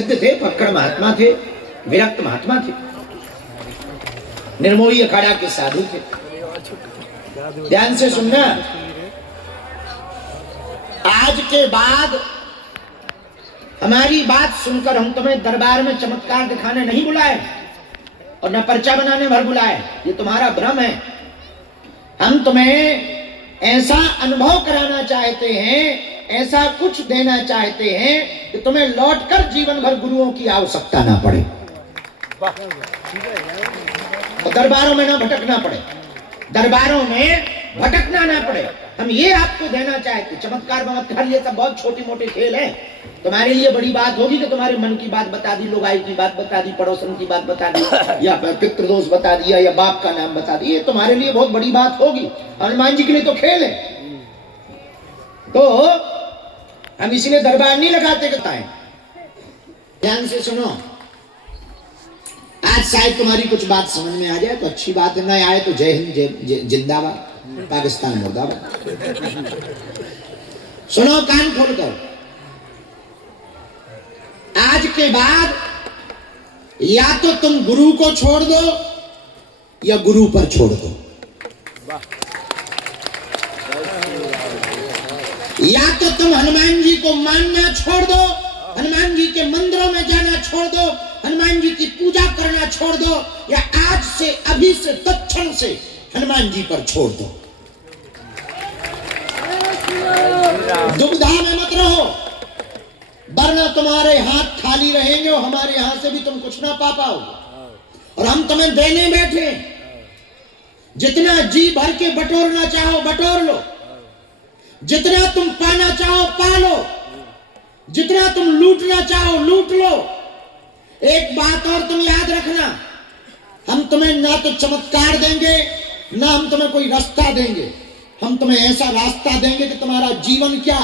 सिद्ध थे, पक्कड़ महात्मा थे, विरक्त महात्मा थे, निर्मोही अखाड़ा के साधु थे। ध्यान से सुनना, आज के बाद हमारी बात सुनकर हम तुम्हें दरबार में चमत्कार दिखाने नहीं बुलाए और न पर्चा बनाने भर बुलाए, ये तुम्हारा भ्रम है। हम तुम्हें ऐसा अनुभव कराना चाहते हैं, ऐसा कुछ देना चाहते हैं कि तुम्हें लौटकर जीवन भर गुरुओं की आवश्यकता ना पड़े और दरबारों में ना भटकना पड़े, दरबारों में भटकना ना पड़े। हम ये आपको देना चाहते। चमत्कार बमत्कार ये सब बहुत छोटी मोटे खेल है। तुम्हारे लिए बड़ी बात होगी कि तुम्हारे मन की बात बता दी, लोगाई की बात बता दी, पड़ोसन की बात बता दी, या पितृदोष बता दिया, या बाप का नाम बता दिया। ये तुम्हारे लिए बहुत बड़ी बात होगी। हनुमान जी के लिए तो खेल है, तो हम इसलिए दरबार नहीं लगाते कहते। ध्यान से सुनो, आज शायद तुम्हारी कुछ बात समझ में आ जाए तो अच्छी बात है, ना आए तो जय हिंद, जिंदाबाद, पाकिस्तान मुर्दाबाद। सुनो कान खोलकर, आज के बाद या तो तुम गुरु को छोड़ दो या गुरु पर छोड़ दो, या तो तुम हनुमान जी को मानना छोड़ दो, हनुमान जी के मंदिरों में जाना छोड़ दो, हनुमान जी की पूजा करना छोड़ दो, या आज से अभी से तत्क्षण से हनुमान जी पर छोड़ दो। दुविधा में मत रहो, वरना तुम्हारे हाथ खाली रहेंगे और हमारे यहां से भी तुम कुछ ना पा पाओगे। और हम तुम्हें देने बैठे, जितना जी भर के बटोरना चाहो बटोर लो, जितना तुम पाना चाहो पा लो, जितना तुम लूटना चाहो लूट लो। एक बात और तुम याद रखना, हम तुम्हें ना तो चमत्कार देंगे, ना हम तुम्हें कोई रास्ता देंगे। हम तुम्हें ऐसा रास्ता देंगे कि तुम्हारा जीवन क्या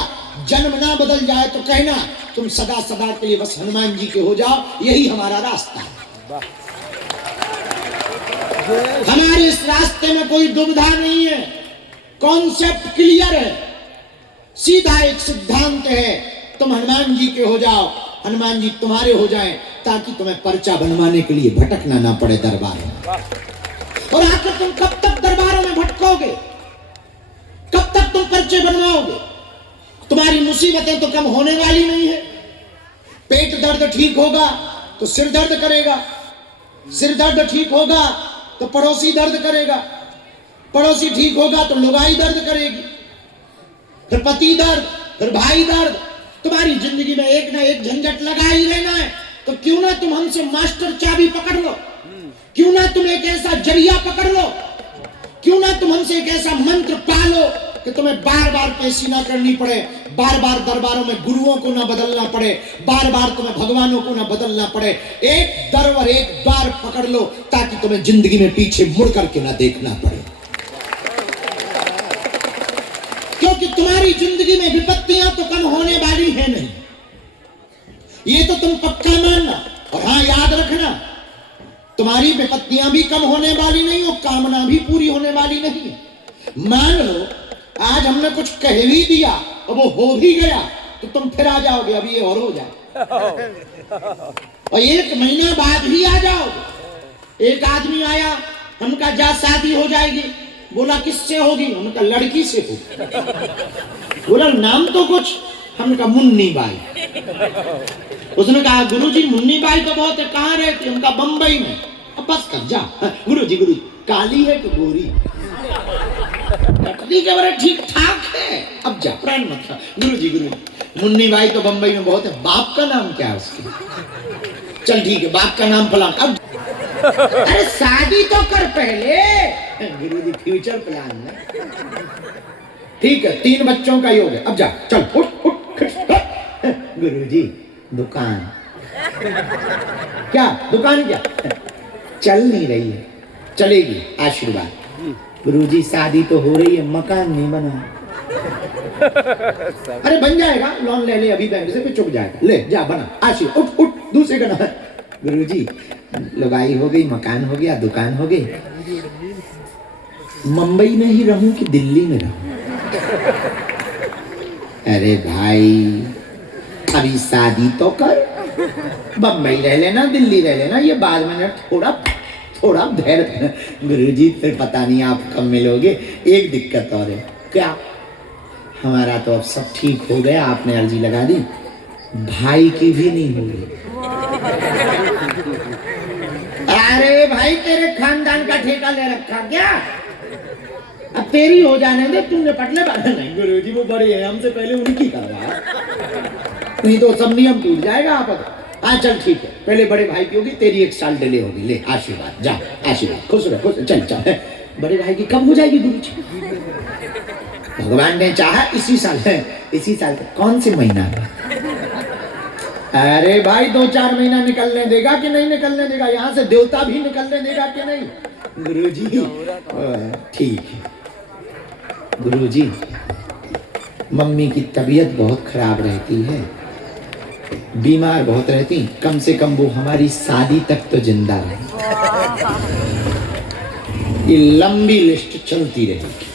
जन्म ना बदल जाए तो कहना तुम सदा सदा के लिए बस हनुमान जी के हो जाओ, यही हमारा रास्ता है। हमारे इस रास्ते में कोई दुविधा नहीं है, कॉन्सेप्ट क्लियर है, सीधा एक सिद्धांत है, तुम हनुमान जी के हो जाओ, हनुमान जी तुम्हारे हो जाएं, ताकि तुम्हें पर्चा बनवाने के लिए भटकना ना पड़े दरबार में। और आखिर तुम कब तक दरबारों में भटकोगे, कब तक तुम पर्चे बनवाओगे? तुम्हारी मुसीबतें तो कम होने वाली नहीं है। पेट दर्द ठीक होगा तो सिर दर्द करेगा, सिर दर्द ठीक होगा तो पड़ोसी दर्द करेगा, पड़ोसी ठीक होगा तो लुगाई दर्द करेगी, फिर पति दर्द, फिर भाई दर्द। तुम्हारी जिंदगी में एक ना एक झंझट लगा ही रहना है। तो क्यों ना तुम हमसे मास्टर चाबी पकड़ लो, क्यों ना तुम एक ऐसा जरिया पकड़ लो, क्यों ना तुम हमसे एक ऐसा मंत्र पालो कि तुम्हें बार बार पेशी ना करनी पड़े, बार बार दरबारों में गुरुओं को ना बदलना पड़े, बार बार तुम्हें भगवानों को ना बदलना पड़े। एक दर और एक द्वार पकड़ लो ताकि तुम्हें जिंदगी में पीछे मुड़ करके ना देखना पड़े, क्योंकि तुम्हारी जिंदगी में विपत्तियां तो कम होने वाली है नहीं, ये तो तुम पक्का मानना। और हाँ, याद रखना, तुम्हारी विपत्तियां भी कम होने वाली नहीं और कामना भी पूरी होने वाली नहीं। मान लो आज हमने कुछ कह भी दिया और वो हो भी गया तो तुम फिर आ जाओगे, अभी ये और हो जाए, और 1 महीना बाद ही आ जाओगे। एक आदमी आया, हमका जा शादी हो जाएगी, बोला किससे होगी? हमका लड़की से होगी। बोला नाम तो कुछ, हमका मुन्नी बाई। उसने कहा गुरुजी मुन्नी बाई तो बहुत है, कहाँ रहती? हमका बंबई में। अब बस कर जा। गुरुजी गुरुजी काली है कि गोरी? टकली के बारे ठीक ठाक है, अब जा, प्राण मत खा। गुरुजी गुरुजी मुन्नी बाई तो बंबई में बहुत है, बाप का नाम क्या है उसकी? चल ठीक है, बाप का नाम फलाना। अब अरे शादी तो कर पहले। गुरुजी फ्यूचर प्लान है, ठीक है, 3 बच्चों का योग है, अब जा, चल उठ उठ। गुरुजी दुकान क्या? दुकान क्या चल नहीं रही है, चलेगी, आशीर्वाद। गुरुजी शादी तो हो रही है, मकान नहीं बना। अरे बन जाएगा, लोन ले ले अभी बैंक से, फिर चुक जाएगा, ले जा बना, आशीर्वाद। उठ उठ, दूसरे का नाम। गुरुजी लुगाई हो गई, मकान हो गया, दुकान हो गई, मुंबई में ही रहूं कि दिल्ली में रहूं? अरे भाई अभी शादी तो कर। बम्बई रह लेना, दिल्ली रह लेना, ये बाद में थोड़ा थोड़ा धैर्य। गुरुजी फिर पता नहीं आप कब मिलोगे। एक दिक्कत और है। क्या? हमारा तो अब सब ठीक हो गया, आपने अर्जी लगा दी, भाई की भी नहीं होगी। अरे भाई तेरे खानदान का ठेका ले रखा क्या? अब तेरी हो जाने दे, तुमने पटले बांधे नहीं। गुरुजी वो बड़े हैं, हमसे पहले उनकी करवा, नहीं तो सब नियम टूट जाएगा। आप हाँ चल ठीक है, पहले बड़े भाई की होगी, तेरी 1 साल डिले होगी। ले आशीर्वाद, जा आशीर्वाद, खुश रह, खुश चल चल। बड़े भाई की कब हो जाएगी गुरुजी? भगवान ने चाहा इसी साल है, इसी साल कौन से महीना में? अरे भाई 2-4 महीना निकलने देगा कि नहीं निकलने देगा? यहाँ से देवता भी निकलने देगा कि नहीं? गुरुजी ठीक है। गुरुजी मम्मी की तबीयत बहुत खराब रहती है, बीमार बहुत रहती, कम से कम वो हमारी शादी तक तो जिंदा रहे। ये लंबी लिस्ट चलती रहेगी,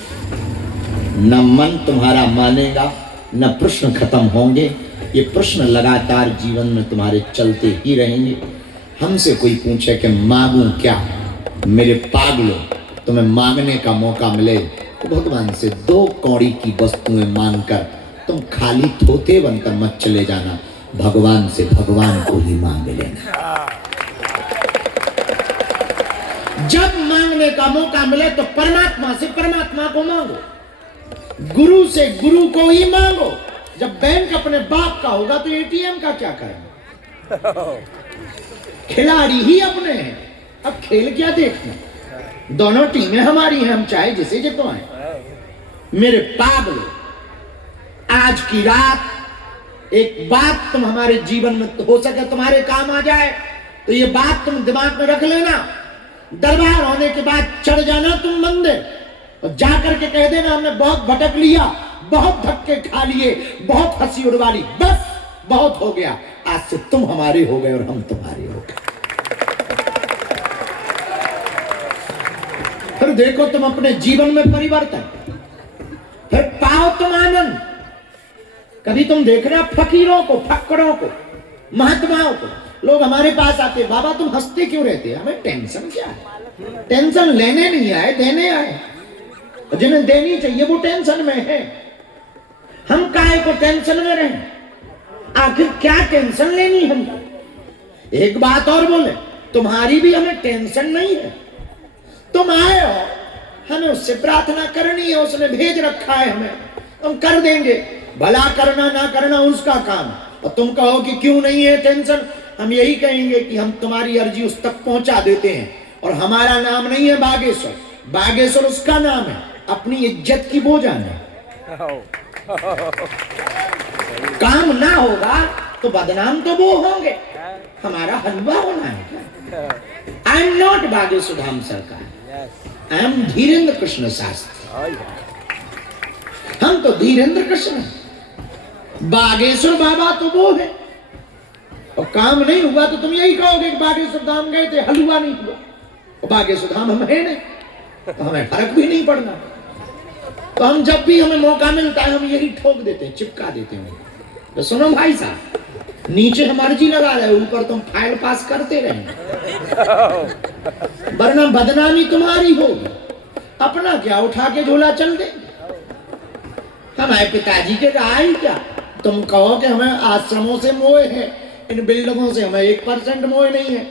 न मन तुम्हारा मानेगा, न प्रश्न खत्म होंगे। ये प्रश्न लगातार जीवन में तुम्हारे चलते ही रहेंगे। हमसे कोई पूछे कि मांगू क्या, मेरे पागलों, तुम्हें मांगने का मौका मिले तो भगवान से 2 कौड़ी की वस्तुएं मांगकर तुम खाली थोते बनकर मत चले जाना, भगवान से भगवान को ही मांग लेना। जब मांगने का मौका मिले तो परमात्मा से परमात्मा को मांगो, गुरु से गुरु को ही मांगो। जब बैंक अपने बाप का होगा तो एटीएम का क्या करेंगे? खिलाड़ी ही अपने हैं, अब खेल क्या देखना? दोनों टीमें हमारी हैं, हम चाहे जिसे जितवाएं। मेरे पागलों, आज की रात एक बात तुम हमारे जीवन में हो सके तुम्हारे काम आ जाए तो ये बात तुम दिमाग में रख लेना। दरबार होने के बाद चढ़ जाना तुम मंदिर और जाकर के कह देना हमने बहुत भटक लिया, बहुत धक्के खा लिए, बहुत हंसी उड़वा ली, बस बहुत हो गया, आज से तुम हमारे हो गए और हम तुम्हारे हो गए। फिर देखो तुम अपने जीवन में परिवर्तन, फिर पाओ तुम आनंद। कभी तुम देख रहे हो फकीरों को, फक्कड़ों को, महात्माओं को, लोग हमारे पास आते, बाबा तुम हंसते क्यों रहते? हमें टेंशन क्या है? टेंशन लेने नहीं आए, देने आए। जिन्हें देनी चाहिए वो टेंशन में है, हम काहे को टेंशन में रहें? आखिर क्या टेंशन लेनी हमको? एक बात और बोले, तुम्हारी भी हमें टेंशन नहीं है। तुम आए हो, हमें उससे प्रार्थना करनी है, उसने भेज रखा है हमें, हम कर देंगे। भला करना ना करना उसका काम। और तुम कहो कि क्यों नहीं है टेंशन, हम यही कहेंगे कि हम तुम्हारी अर्जी उस तक पहुंचा देते हैं। और हमारा नाम नहीं है बागेश्वर, बागेश्वर उसका नाम है, अपनी इज्जत की बोझा है। काम ना होगा तो बदनाम तो वो होंगे, हमारा हलवा होना है। I am not Bageshwar Dham सरकार, आई एम धीरेन्द्र कृष्ण शास्त्री। हम तो धीरेन्द्र कृष्ण, बागेश्वर बाबा तो वो है। और काम नहीं हुआ तो तुम यही कहोगे कि बागेश्वर धाम गए थे, हलवा नहीं हुआ। और बागेश्वर धाम हम है नहीं, तो हमें फर्क भी नहीं पड़ना। तो हम जब भी हमें मौका मिलता है हम यही ठोक देते हैं, चिपका देते हैं। तो सुनो भाई साहब, नीचे हम अर्जी लगा रहे, ऊपर तुम फाइल पास करते रहे, वरना बदनामी तुम्हारी होगी। अपना क्या उठा के झोला चल दे। हमारे पिताजी के कहा ही क्या, तुम कहो कि हमें आश्रमों से मोह है, इन बिल्डिंगों से हमें 1% मोह नहीं है।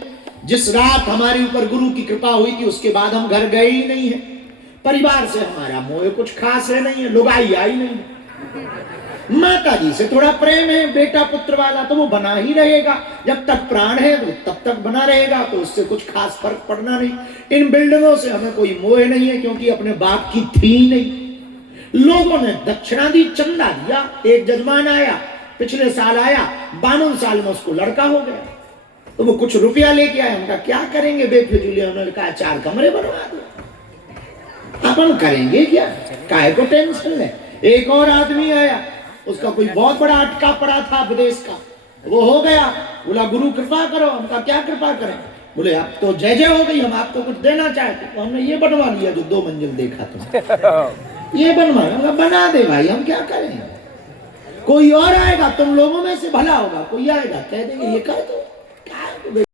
जिस रात हमारे ऊपर गुरु की कृपा हुई थी उसके बाद हम घर गए ही नहीं है। परिवार से हमारा मोह कुछ खास है नहीं है, लुगाई आई नहीं। माता जी से थोड़ा प्रेम है, बेटा पुत्र वाला, तो वो बना ही रहेगा। जब तक प्राण है तो तब तक बना रहेगा, तो उससे कुछ खास फर्क पड़ना नहीं। इन बिल्डिंगों से हमें कोई मोह नहीं है, क्योंकि अपने बाप की थी नहीं। लोगों ने दक्षिणा दी, चंदा दिया। एक जजमान आया, पिछले साल आया, 52 साल में उसको लड़का हो गया, तो वो कुछ रुपया लेके आया। उनका क्या करेंगे बेफिजूली? उन्होंने कहा 4 कमरे बनवा दो। अपन करेंगे क्या, काहे को टेंशन ले। एक और आदमी आया, उसका कोई बहुत बड़ा अटका पड़ा था विदेश का, वो हो गया। बोला गुरु कृपा करो। हमका क्या कृपा करें? बोले अब तो जय जय हो गई, हम आपको कुछ देना चाहते। तो हमने ये बनवा लिया जो 2 मंजिल देखा तुम, ये बनवा। बना दे भाई, हम क्या करें? कोई और आएगा, तुम लोगों में से भला होगा, कोई आएगा कह देंगे ये कर दो।